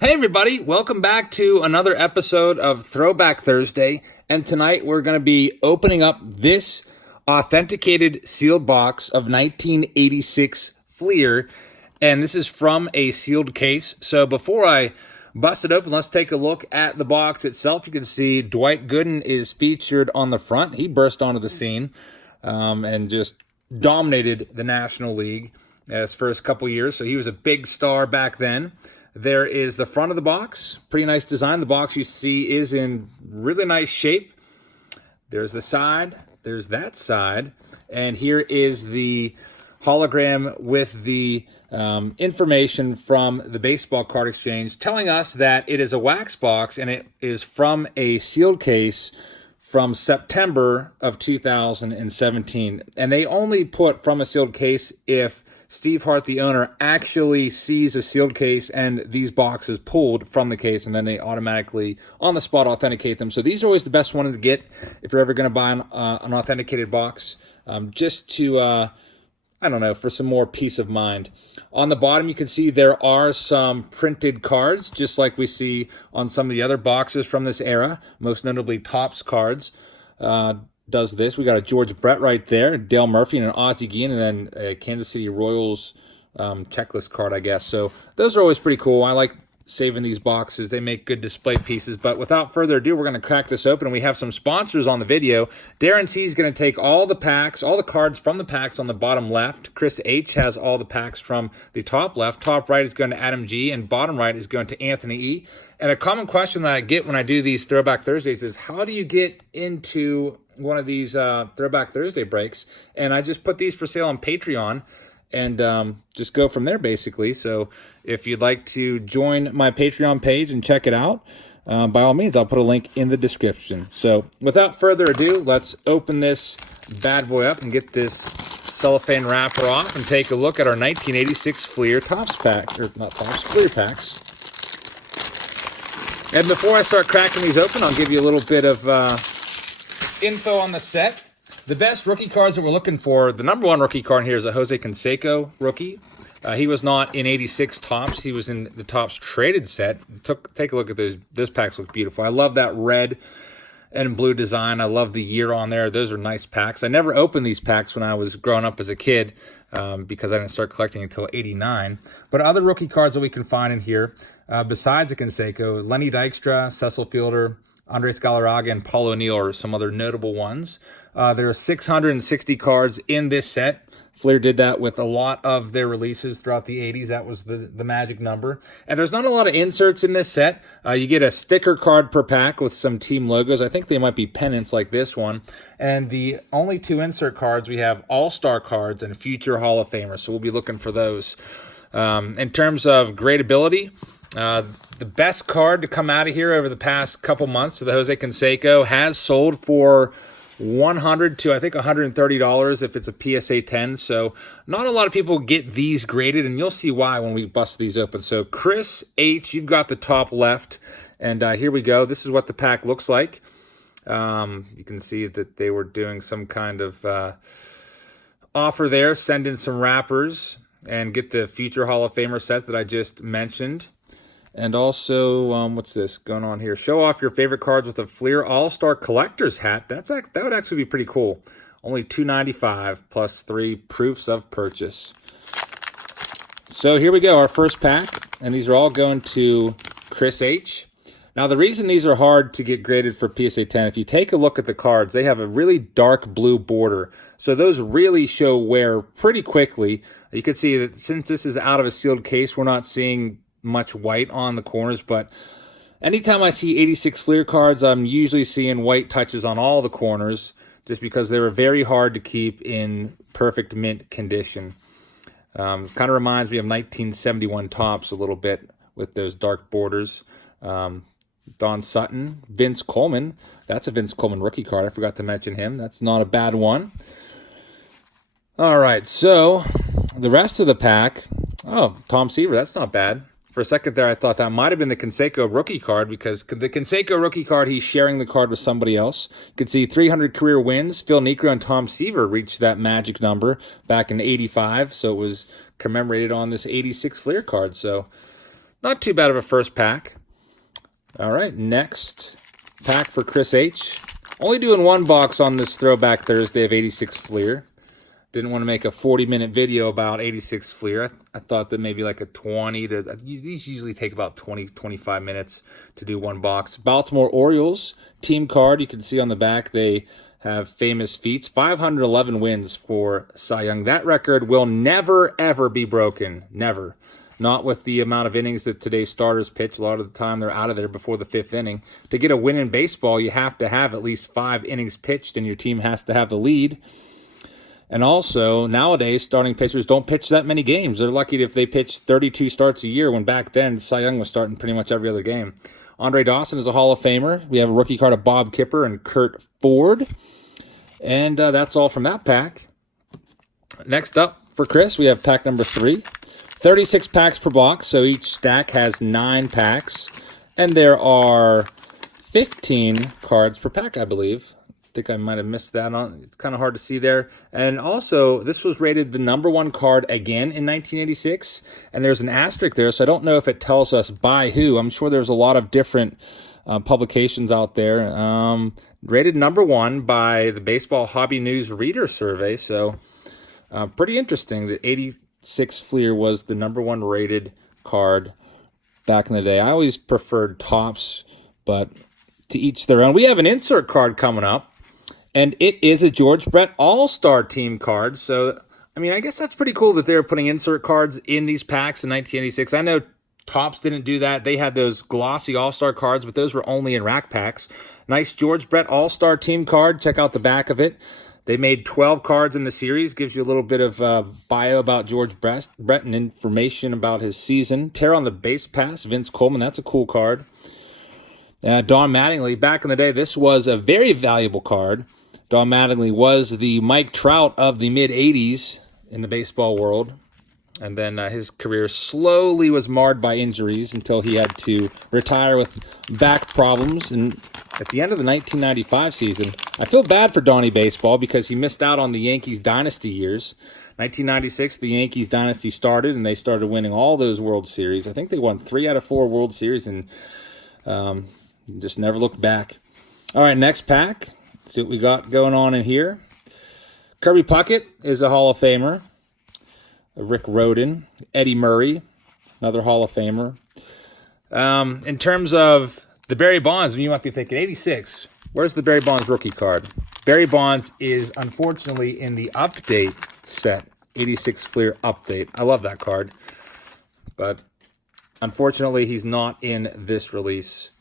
Hey everybody, welcome back to another episode of Throwback Thursday, and tonight we're going to be opening up this authenticated sealed box of 1986 FLEER, and this is from a sealed case. So before I bust it open, let's take a look at the box itself. You can see Dwight Gooden is featured on the front. He burst onto the scene and just dominated the National League his first couple years, so he was a big star back then. There is the front of the box. Pretty nice design. The box you see is in really nice shape. There's the side. There's that side. And here is the hologram with the information from the baseball card exchange telling us that it is a wax box and it is from a sealed case from September of 2017. And they only put from a sealed case if Steve Hart, the owner, actually sees a sealed case and these boxes pulled from the case, and then they automatically, on the spot, authenticate them. So these are always the best ones to get if you're ever going to buy an authenticated box, just to, I don't know, for some more peace of mind. On the bottom, you can see there are some printed cards, just like we see on some of the other boxes from this era, most notably Topps cards. Does this. We got a George Brett right there, Dale Murphy, and an Ozzie Guillen, and then a Kansas City Royals checklist card, I guess. So those are always pretty cool. I like saving these boxes. They make good display pieces. But without further ado, we're going to crack this open. And we have some sponsors on the video. Darren C is going to take all the packs, all the cards from the packs on the bottom left. Chris H has all the packs from the top left. Top right is going to Adam G, and bottom right is going to Anthony E. And a common question that I get when I do these Throwback Thursdays is, how do you get into one of these Throwback Thursday breaks? And I just put these for sale on Patreon and just go from there, basically. So if you'd like to join my Patreon page and check it out, by all means, I'll put a link in the description. So without further ado, let's open this bad boy up and get this cellophane wrapper off and take a look at our 1986 FLEER Topps pack, or not Topps, FLEER packs. And before I start cracking these open, I'll give you a little bit of info on the set. The best rookie cards that we're looking for, the number one rookie card here is a Jose Canseco rookie. He was not in 86 Topps. He was in the Topps traded set. Take a look at those. Those packs look beautiful. I love that red and blue design. I love the year on there. Those are nice packs. I never opened these packs when I was growing up as a kid because I didn't start collecting until 89. But other rookie cards that we can find in here, besides a Canseco, Lenny Dykstra, Cecil Fielder, Andres Galarraga, and Paul O'Neill are some other notable ones. There are 660 cards in this set. FLEER did that with a lot of their releases throughout the 80s. That was the magic number. And there's not a lot of inserts in this set. You get a sticker card per pack with some team logos. I think they might be pennants like this one. And the only two insert cards, we have All-Star cards and Future Hall of Famers. So we'll be looking for those. In terms of gradability, the best card to come out of here over the past couple months, so the Jose Canseco, has sold for $100 to I think $130 if it's a PSA 10. So not a lot of people get these graded, and you'll see why when we bust these open. So Chris H, you've got the top left, and here we go. This is what the pack looks like. You can see that they were doing some kind of offer there. Send in some wrappers and get the Future Hall of Famer set that I just mentioned. And also, what's this going on here? Show off your favorite cards with a FLEER All-Star Collector's hat. That would actually be pretty cool. Only $2.95 plus 3 proofs of purchase. So here we go, our first pack. And these are all going to Chris H. Now, the reason these are hard to get graded for PSA 10, if you take a look at the cards, they have a really dark blue border. So those really show wear pretty quickly. You can see that since this is out of a sealed case, we're not seeing much white on the corners, but anytime I see 86 FLEER cards, I'm usually seeing white touches on all the corners just because they were very hard to keep in perfect mint condition. Kind of reminds me of 1971 Topps a little bit with those dark borders. Don Sutton, Vince Coleman. That's a Vince Coleman rookie card. I forgot to mention him. That's not a bad one. All right, so the rest of the pack. Oh, Tom Seaver. That's not bad. For a second there, I thought that might have been the Canseco rookie card because the Canseco rookie card, he's sharing the card with somebody else. You can see 300 career wins. Phil Niekro and Tom Seaver reached that magic number back in '85, so it was commemorated on this '86 FLEER card. So not too bad of a first pack. All right, next pack for Chris H. Only doing one box on this Throwback Thursday of 86 FLEER. Didn't want to make a 40-minute video about 86 FLEER. I thought that maybe like a 20 to... These usually take about 20, 25 minutes to do one box. Baltimore Orioles team card. You can see on the back they have famous feats. 511 wins for Cy Young. That record will never, ever be broken. Never. Not with the amount of innings that today's starters pitch. A lot of the time, they're out of there before the 5th inning. To get a win in baseball, you have to have at least 5 innings pitched, and your team has to have the lead. And also, nowadays, starting pitchers don't pitch that many games. They're lucky if they pitch 32 starts a year, when back then, Cy Young was starting pretty much every other game. Andre Dawson is a Hall of Famer. We have a rookie card of Bob Kipper and Kurt Ford. And that's all from that pack. Next up for Chris, we have pack number 3. 36 packs per box, so each stack has 9 packs. And there are 15 cards per pack, I believe. I think I might have missed that on. It's kind of hard to see there. And also, this was rated the #1 card again in 1986. And there's an asterisk there, so I don't know if it tells us by who. I'm sure there's a lot of different publications out there. Rated #1 by the Baseball Hobby News Reader Survey. So, pretty interesting that 86 FLEER was the #1 rated card back in the day. I always preferred Topps, but to each their own. We have an insert card coming up, and it is a George Brett All-Star Team card. So, I mean, I guess that's pretty cool that they're putting insert cards in these packs in 1986. I know Topps didn't do that. They had those glossy All-Star cards, but those were only in rack packs. Nice George Brett All-Star Team card. Check out the back of it. They made 12 cards in the series. Gives you a little bit of bio about George Brett and information about his season. Tear on the base pass, Vince Coleman. That's a cool card. Don Mattingly. Back in the day, this was a very valuable card. Don Mattingly was the Mike Trout of the mid-'80s in the baseball world. And then his career slowly was marred by injuries until he had to retire with back problems. And at the end of the 1995 season, I feel bad for Donnie Baseball because he missed out on the Yankees dynasty years. 1996, the Yankees dynasty started, and they started winning all those World Series. I think they won 3 out of 4 World Series and just never looked back. All right, next pack. See what we got going on in here. Kirby Pucket is a Hall of Famer. Rick Rhoden, Eddie Murray, another Hall of Famer. In terms of the Barry Bonds, you might be thinking, 86, where's the Barry Bonds rookie card? Barry Bonds is unfortunately in the update set, 86 FLEER update. I love that card, but unfortunately he's not in this release.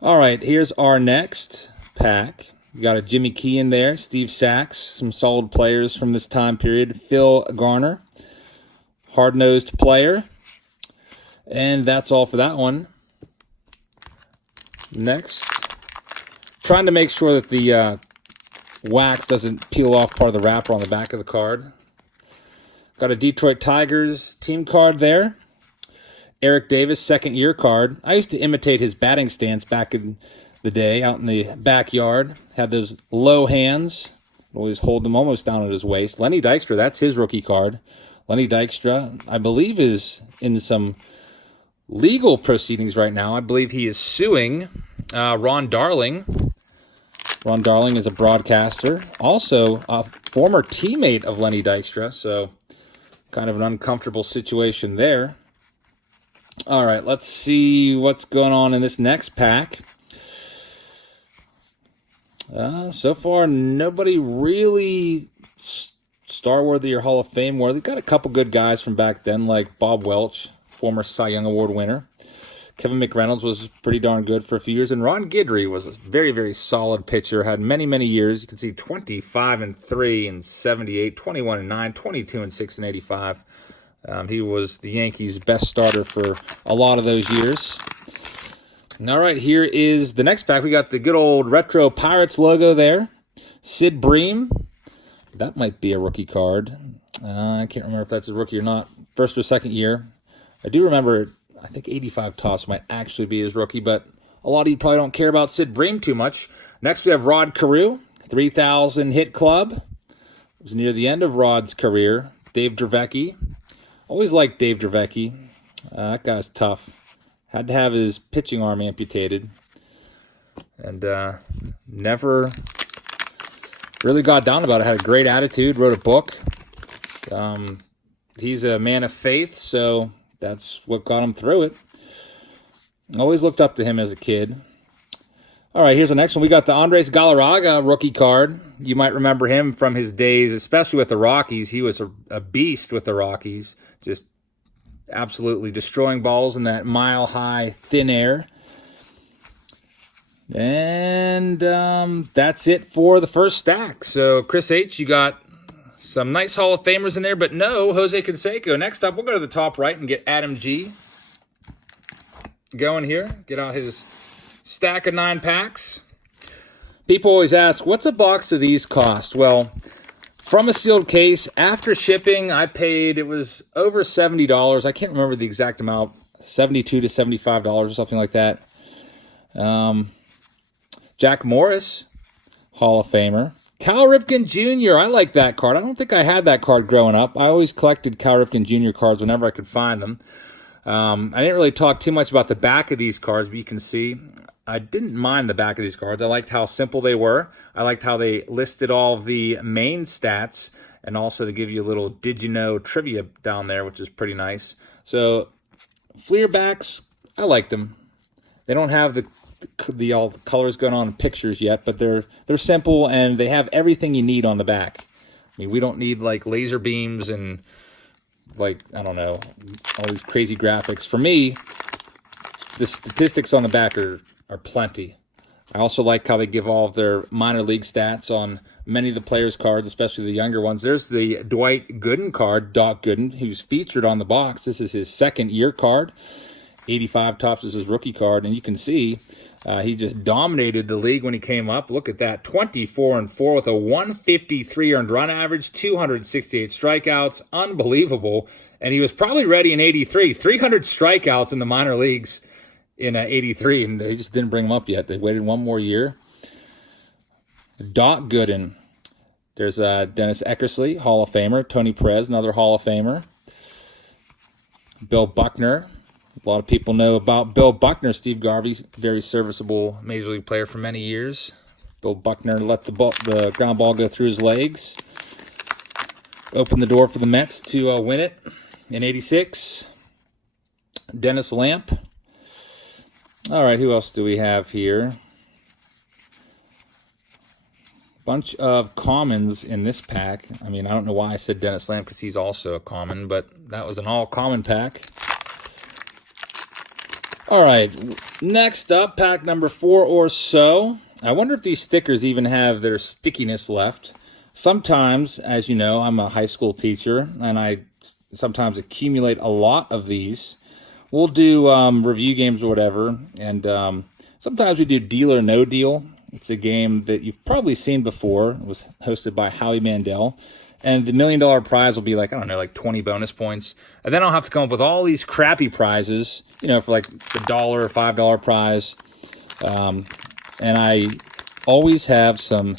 All right, here's our next pack. We got a Jimmy Key in there, Steve Sachs, some solid players from this time period. Phil Garner, hard-nosed player. And that's all for that one. Next, trying to make sure that the wax doesn't peel off part of the wrapper on the back of the card. Got a Detroit Tigers team card there. Eric Davis, second-year card. I used to imitate his batting stance back in the day out in the backyard. Had those low hands. Always hold them almost down at his waist. Lenny Dykstra, that's his rookie card. Lenny Dykstra, I believe, is in some legal proceedings right now. I believe he is suing Ron Darling. Ron Darling is a broadcaster. Also, a former teammate of Lenny Dykstra, so kind of an uncomfortable situation there. All right, let's see what's going on in this next pack. So far, nobody really star-worthy or Hall of Fame-worthy. They've got a couple good guys from back then, like Bob Welch, former Cy Young Award winner. Kevin McReynolds was pretty darn good for a few years. And Ron Guidry was a very, very solid pitcher. Had many, many years. You can see 25-3 in 78, 21-9, 22-6 in 85. He was the Yankees' best starter for a lot of those years. All right, here is the next pack. We got the good old retro Pirates logo there. Sid Bream. That might be a rookie card. I can't remember if that's a rookie or not. First or second year. I do remember, I think 85 Topps might actually be his rookie, but a lot of you probably don't care about Sid Bream too much. Next, we have Rod Carew, 3,000 hit club. It was near the end of Rod's career. Dave Dravecky. Always liked Dave Dravecky. That guy's tough. Had to have his pitching arm amputated. And never really got down about it. Had a great attitude, wrote a book. He's a man of faith, so that's what got him through it. Always looked up to him as a kid. All right, here's the next one. We got the Andres Galarraga rookie card. You might remember him from his days, especially with the Rockies. He was a beast with the Rockies, just absolutely destroying balls in that mile-high thin air. And that's it for the first stack. So, Chris H., you got some nice Hall of Famers in there, but no Jose Canseco. Next up, we'll go to the top right and get Adam G. going here. Get out his stack of 9 packs. People always ask, what's a box of these cost? Well, from a sealed case, after shipping, I paid, it was over $70. I can't remember the exact amount, $72 to $75 or something like that. Jack Morris, Hall of Famer. Cal Ripken Jr., I like that card. I don't think I had that card growing up. I always collected Cal Ripken Jr. cards whenever I could find them. I didn't really talk too much about the back of these cards, but you can see I didn't mind the back of these cards. I liked how simple they were. I liked how they listed all of the main stats, and also to give you a little did you know trivia down there, which is pretty nice. So FLEER backs, I liked them. They don't have all the colors going on in pictures yet, but they're simple and they have everything you need on the back. I mean, we don't need like laser beams and like, I don't know, all these crazy graphics. For me, the statistics on the back are plenty. I also like how they give all of their minor league stats on many of the players' cards, especially the younger ones. There's the Dwight Gooden card, Doc Gooden, who's featured on the box. This is his second year card. 85 tops is his rookie card, and you can see he just dominated the league when he came up. Look at that, 24-4 with a 153 earned run average, 268 strikeouts, unbelievable. And he was probably ready in 83, 300 strikeouts in the minor leagues in 83, and they just didn't bring him up yet. They waited one more year. Doc Gooden. There's Dennis Eckersley, Hall of Famer. Tony Perez, another Hall of Famer. Bill Buckner. A lot of people know about Bill Buckner. Steve Garvey's very serviceable Major League player for many years. Bill Buckner let the ground ball go through his legs. Opened the door for the Mets to win it in 86. Dennis Lamp. All right, who else do we have here? Bunch of commons in this pack. I mean, I don't know why I said Dennis Lamp because he's also a common, but that was an all-common pack. All right, next up, pack number 4 or so. I wonder if these stickers even have their stickiness left. Sometimes, as you know, I'm a high school teacher, and I sometimes accumulate a lot of these. We'll do review games or whatever, and sometimes we do Deal or No Deal. It's a game that you've probably seen before. It was hosted by Howie Mandel. And the $1 million prize will be like, I don't know, like 20 bonus points. And then I'll have to come up with all these crappy prizes, you know, for like the $1 or $5 prize. And I always have some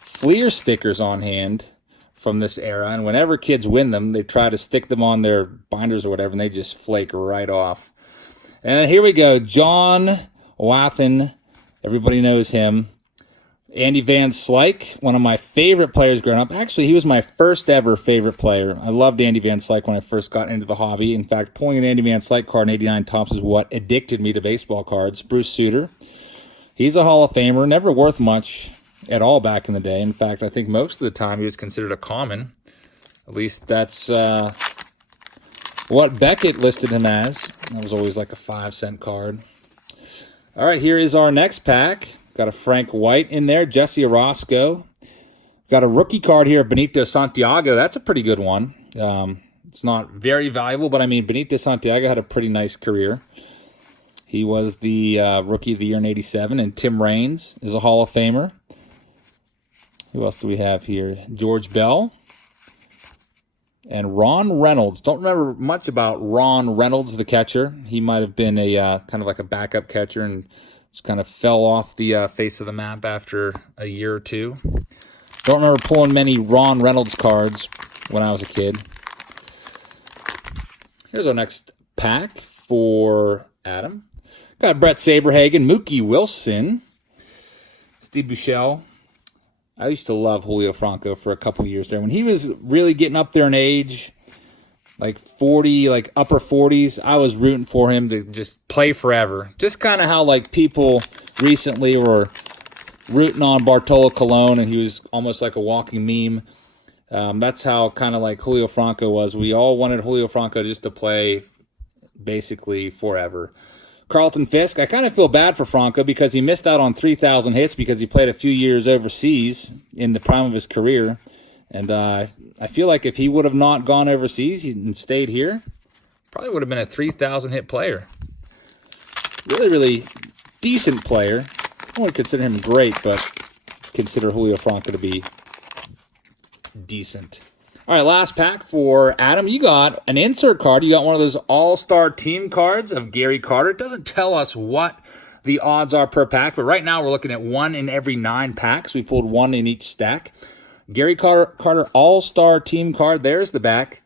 FLEER stickers on hand from this era. And whenever kids win them, they try to stick them on their binders or whatever, and they just flake right off. And here we go. John Wathan. Everybody knows him. Andy Van Slyke, one of my favorite players growing up. Actually, he was my first ever favorite player. I loved Andy Van Slyke when I first got into the hobby. In fact, pulling an Andy Van Slyke card in 89 Topps is what addicted me to baseball cards. Bruce Sutter. He's a Hall of Famer. Never worth much at all back in the day. In fact, I think most of the time he was considered a common. At least that's what Beckett listed him as. That was always like a 5-cent card. All right, here is our next pack. Got a Frank White in there, Jesse Orosco. Got a rookie card here, Benito Santiago. That's a pretty good one. It's not very valuable, but I mean, Benito Santiago had a pretty nice career. He was the Rookie of the Year in 87, and Tim Raines is a Hall of Famer. Who else do we have here? George Bell. And Ron Reynolds. Don't remember much about Ron Reynolds, the catcher. He might have been a kind of like a backup catcher and just kind of fell off the face of the map after a year or two. Don't remember pulling many Ron Reynolds cards when I was a kid. Here's our next pack for Adam. Got Brett Saberhagen, Mookie Wilson, Steve Buechele. I used to love Julio Franco for a couple years there. When he was really getting up there in age, like 40, like upper 40s, I was rooting for him to just play forever. Just kind of how like people recently were rooting on Bartolo Colon, and he was almost like a walking meme. That's how kind of like Julio Franco was. We all wanted Julio Franco just to play basically forever. Carlton Fisk, I kind of feel bad for Franco because he missed out on 3,000 hits because he played a few years overseas in the prime of his career. And I feel like if he would have not gone overseas and stayed here, probably would have been a 3,000 hit player. Really, really decent player. I wouldn't consider him great, but consider Julio Franco to be decent. All right, last pack for Adam. You got an insert card. You got one of those all-star team cards of Gary Carter. It doesn't tell us what the odds are per pack, but right now we're looking at 1 in every 9 packs. We pulled 1 in each stack. Gary Carter all-star team card. There's the back.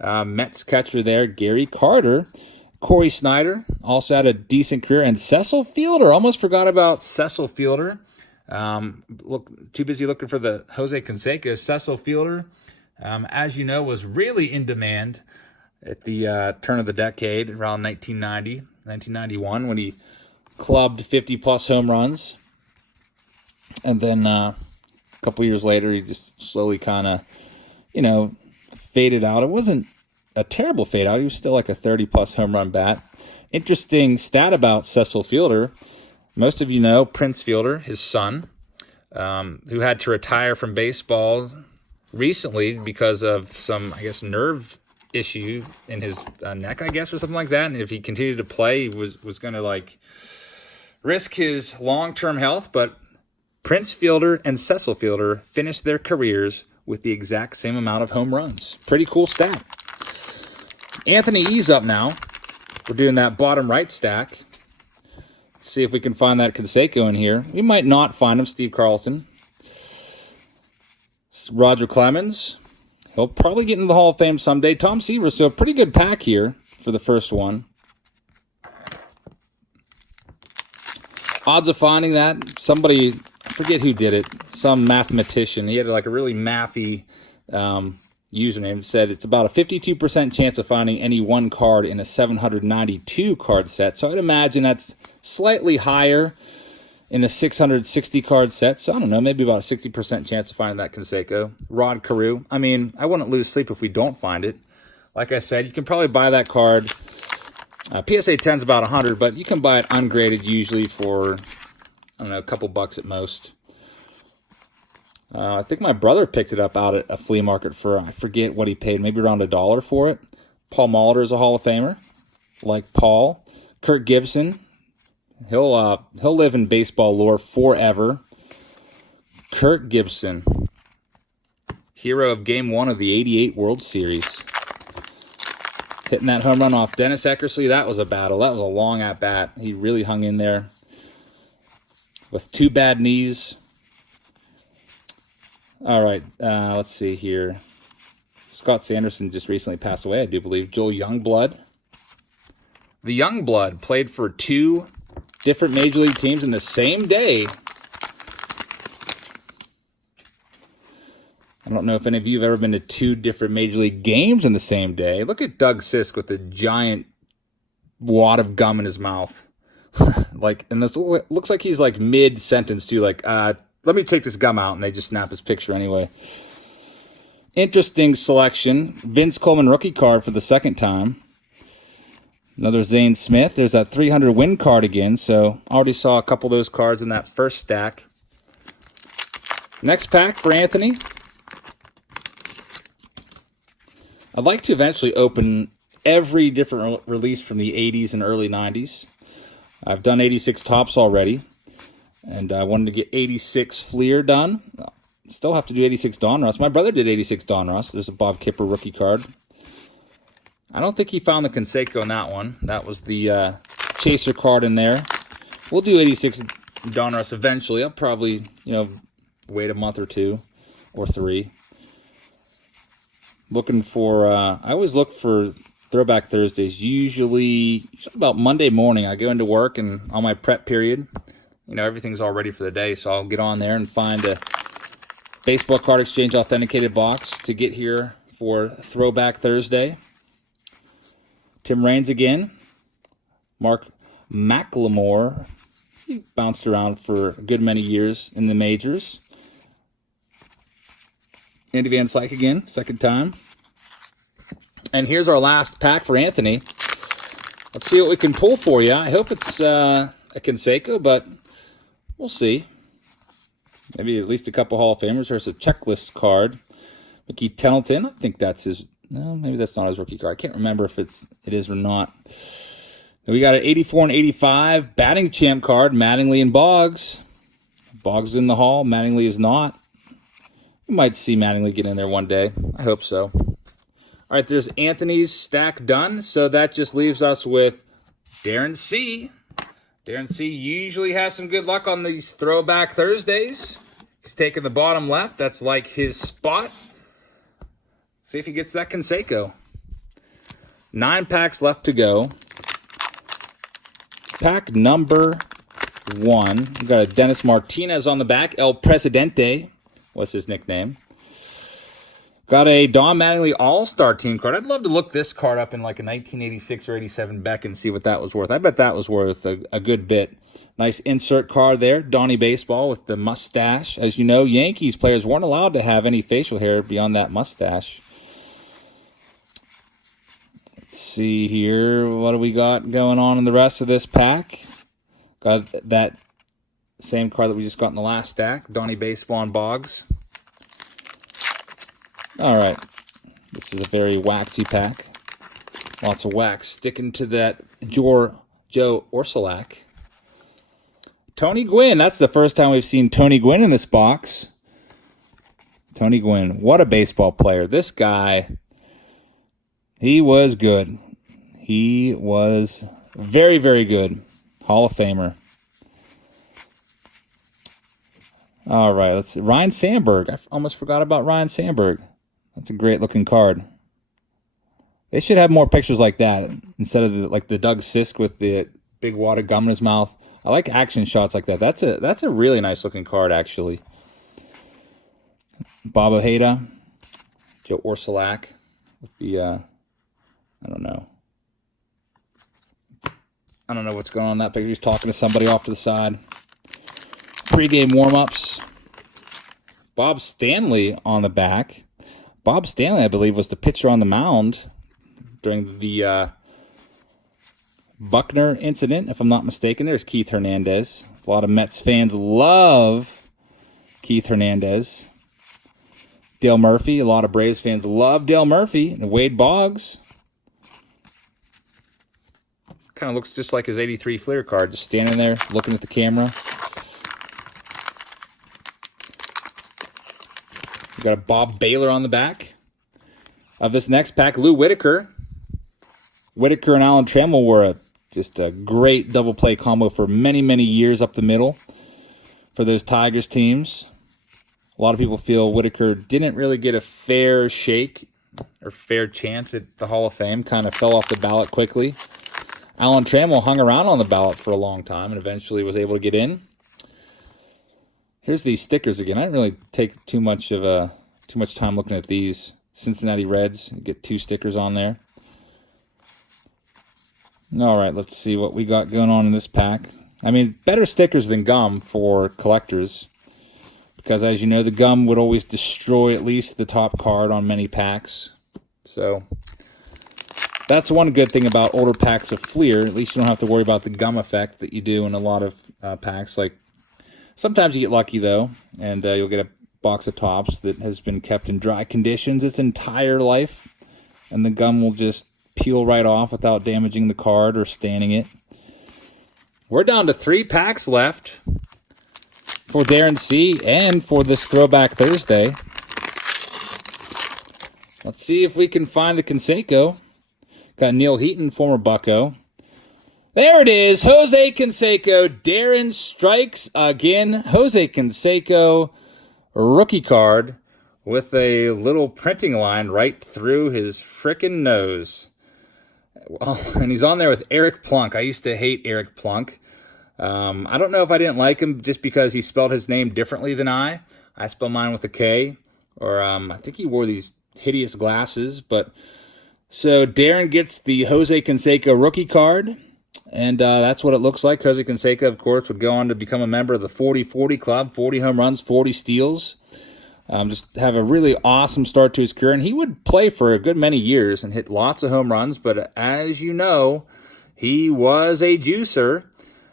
Mets catcher there, Gary Carter. Corey Snyder also had a decent career. And Cecil Fielder. Almost forgot about Cecil Fielder. Too busy looking for the Jose Canseco. Cecil Fielder, as you know, was really in demand at the turn of the decade, around 1990, 1991, when he clubbed 50-plus home runs. And then a couple years later, he just slowly kind of, faded out. It wasn't a terrible fade out. He was still like a 30-plus home run bat. Interesting stat about Cecil Fielder. Most of you know Prince Fielder, his son, who had to retire from baseball recently because of some, nerve issue in his neck, or something like that. And if he continued to play, he was going to, risk his long-term health. But Prince Fielder and Cecil Fielder finished their careers with the exact same amount of home runs. Pretty cool stat. Anthony E's up now. We're doing that bottom right stack. See if we can find that Canseco in here. We might not find him. Steve Carlton. Roger Clemens. He'll probably get into the Hall of Fame someday. Tom Seaver. So a pretty good pack here for the first one. Odds of finding that, somebody, I forget who did it, some mathematician. He had a really mathy username. Said it's about a 52% chance of finding any one card in a 792 card set. So I'd imagine that's slightly higher in a 660 card set. So I don't know, maybe about a 60% chance of finding that Canseco. Rod Carew. I wouldn't lose sleep if we don't find it. Like I said, you can probably buy that card. PSA 10 is about 100, but you can buy it ungraded usually for, a couple bucks at most. I think my brother picked it up out at a flea market for, I forget what he paid, maybe around $1 for it. Paul Molitor is a Hall of Famer, like Paul. Kirk Gibson, he'll live in baseball lore forever. Kirk Gibson, hero of Game 1 of the '88 World Series. Hitting that home run off Dennis Eckersley, that was a battle. That was a long at-bat. He really hung in there with 2 bad knees. All right, let's see here. Scott Sanderson just recently passed away, I do believe. Joel Youngblood. The Youngblood played for 2 different Major League teams in the same day. I don't know if any of you have ever been to 2 different Major League games in the same day. Look at Doug Sisk with a giant wad of gum in his mouth. And this looks like he's mid-sentence too. Let me take this gum out, and they just snap his picture anyway. Interesting selection. Vince Coleman rookie card for the second time. Another Zane Smith. There's that 300 win card again, so already saw a couple of those cards in that first stack. Next pack for Anthony. I'd like to eventually open every different release from the 80s and early 90s. I've done 86 Topps already, and I wanted to get 86 FLEER done. Still have to do 86 Donruss. My brother did 86 Donruss. There's a Bob Kipper rookie card. I don't think he found the Canseco in that one. That was the chaser card in there. We'll do 86 Donruss eventually. I'll probably, wait a month or 2 or 3. Looking for, I always look for Throwback Thursdays. Usually about Monday morning. I go into work and on my prep period, everything's all ready for the day. So I'll get on there and find a baseball card exchange authenticated box to get here for Throwback Thursday. Tim Raines again. Mark McLemore. He bounced around for a good many years in the majors. Andy Van Slyke again, second time. And here's our last pack for Anthony. Let's see what we can pull for you. I hope it's a Canseco, but we'll see. Maybe at least a couple Hall of Famers. There's a checklist card. Mickey Tettleton. I think that's his. No, maybe that's not his rookie card. I can't remember if it is or not. Then we got an 84 and 85 batting champ card. Mattingly and Boggs. Boggs is in the Hall. Mattingly is not. We might see Mattingly get in there one day. I hope so. All right, there's Anthony's stack done. So that just leaves us with Darren C. Darren C. usually has some good luck on these Throwback Thursdays. He's taking the bottom left. That's like his spot. See if he gets that Canseco. 9 packs left to go. Pack number 1. We've got a Dennis Martinez on the back. El Presidente was his nickname. Got a Don Mattingly All-Star Team card. I'd love to look this card up in like a 1986 or 87 Beck and see what that was worth. I bet that was worth a good bit. Nice insert card there. Donnie Baseball with the mustache. As you know, Yankees players weren't allowed to have any facial hair beyond that mustache. Let's see here. What do we got going on in the rest of this pack? Got that same card that we just got in the last stack. Donnie Baseball and Boggs. All right. This is a very waxy pack. Lots of wax sticking to that Joe Orsulak. Tony Gwynn. That's the first time we've seen Tony Gwynn in this box. Tony Gwynn. What a baseball player. This guy, he was good. He was very, very good. Hall of Famer. All right. Let's see. Ryan Sandberg. I almost forgot about Ryan Sandberg. That's a great looking card. They should have more pictures like that instead of the Doug Sisk with the big wad of gum in his mouth. I like action shots like that. That's a really nice looking card actually. Bob Ojeda, Joe Orsulak with the I don't know what's going on in that picture. He's talking to somebody off to the side. Pre-game warm-ups. Bob Stanley on the back. Bob Stanley, I believe, was the pitcher on the mound during the Buckner incident, if I'm not mistaken. There's Keith Hernandez. A lot of Mets fans love Keith Hernandez. Dale Murphy. A lot of Braves fans love Dale Murphy. And Wade Boggs. Kind of looks just like his 83 FLEER card, just standing there looking at the camera. We got a Bob Baylor on the back of this next pack. Lou Whitaker. Whitaker and Alan Trammell were just a great double play combo for many, many years up the middle for those Tigers teams. A lot of people feel Whitaker didn't really get a fair shake or fair chance at the Hall of Fame. Kind of fell off the ballot quickly. Alan Trammell hung around on the ballot for a long time and eventually was able to get in. Here's these stickers again. I didn't really take too much time looking at these. Cincinnati Reds. You get 2 stickers on there. All right, let's see what we got going on in this pack. I mean, better stickers than gum for collectors. Because as you know, the gum would always destroy at least the top card on many packs. So that's one good thing about older packs of FLEER. At least you don't have to worry about the gum effect that you do in a lot of packs. Like sometimes you get lucky, though, and you'll get a box of Topps that has been kept in dry conditions its entire life, and the gum will just peel right off without damaging the card or staining it. We're down to 3 packs left for Darren C. and for this Throwback Thursday. Let's see if we can find the Canseco. Got Neil Heaton, former Bucko. There it is, Jose Canseco. Darren strikes again. Jose Canseco, rookie card with a little printing line right through his frickin' nose. Well, and he's on there with Eric Plunk. I used to hate Eric Plunk. I don't know if I didn't like him just because he spelled his name differently than I. I spell mine with a K. Or I think he wore these hideous glasses. But so Darren gets the Jose Canseco rookie card. And that's what it looks like. Jose Canseco, of course, would go on to become a member of the 40-40 club. 40 home runs, 40 steals. Just have a really awesome start to his career. And he would play for a good many years and hit lots of home runs. But as you know, he was a juicer.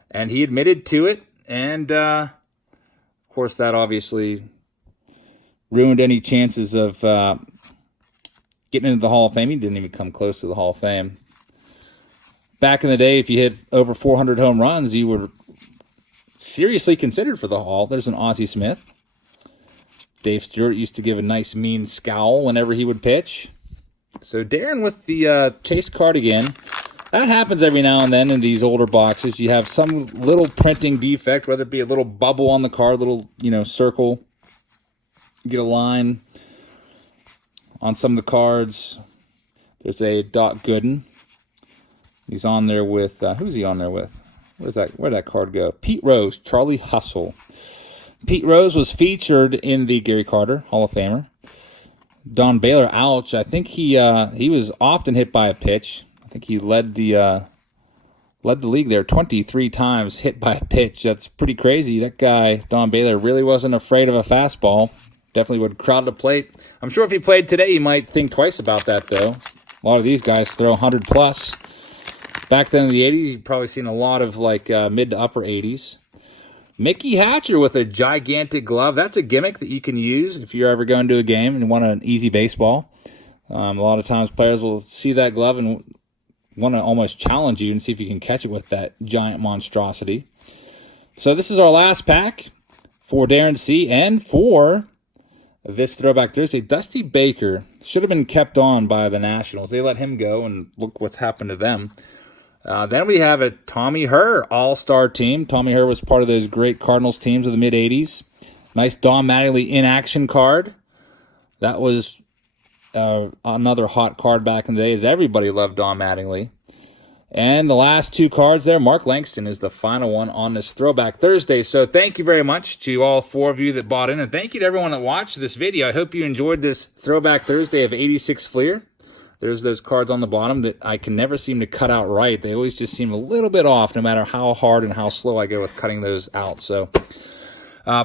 And he admitted to it. And, of course, that obviously ruined any chances of getting into the Hall of Fame. He didn't even come close to the Hall of Fame. Back in the day, if you hit over 400 home runs, you were seriously considered for the Hall. There's an Ozzie Smith. Dave Stewart used to give a nice mean scowl whenever he would pitch. So Darren with the chase card again. That happens every now and then in these older boxes. You have some little printing defect, whether it be a little bubble on the card, little, circle. You get a line on some of the cards. There's a Doc Gooden. He's on there with, who's he on there with? Where'd that card go? Pete Rose, Charlie Hustle. Pete Rose was featured in the Gary Carter Hall of Famer. Don Baylor, ouch. I think he was often hit by a pitch. I think he led the league there 23 times hit by a pitch. That's pretty crazy. That guy, Don Baylor, really wasn't afraid of a fastball. Definitely would crowd the plate. I'm sure if he played today, he might think twice about that, though. A lot of these guys throw 100 plus. Back then in the 80s, you've probably seen a lot of mid to upper 80s. Mickey Hatcher with a gigantic glove. That's a gimmick that you can use if you're ever going to a game and want an easy baseball. A lot of times players will see that glove and want to almost challenge you and see if you can catch it with that giant monstrosity. So this is our last pack for Darren C. And for this Throwback Thursday, Dusty Baker should have been kept on by the Nationals. They let him go, and look what's happened to them. Then we have a Tommy Herr all-star team. Tommy Herr was part of those great Cardinals teams of the mid-'80s. Nice Don Mattingly in-action card. That was another hot card back in the day, as everybody loved Don Mattingly. And the last two cards there, Mark Langston is the final one on this Throwback Thursday. So thank you very much to all four of you that bought in, and thank you to everyone that watched this video. I hope you enjoyed this Throwback Thursday of 86 FLEER. There's those cards on the bottom that I can never seem to cut out right. They always just seem a little bit off, no matter how hard and how slow I go with cutting those out. So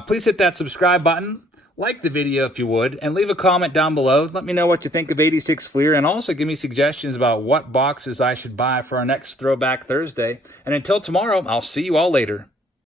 please hit that subscribe button. Like the video if you would, and leave a comment down below. Let me know what you think of 86 FLEER, and also give me suggestions about what boxes I should buy for our next Throwback Thursday. And until tomorrow, I'll see you all later.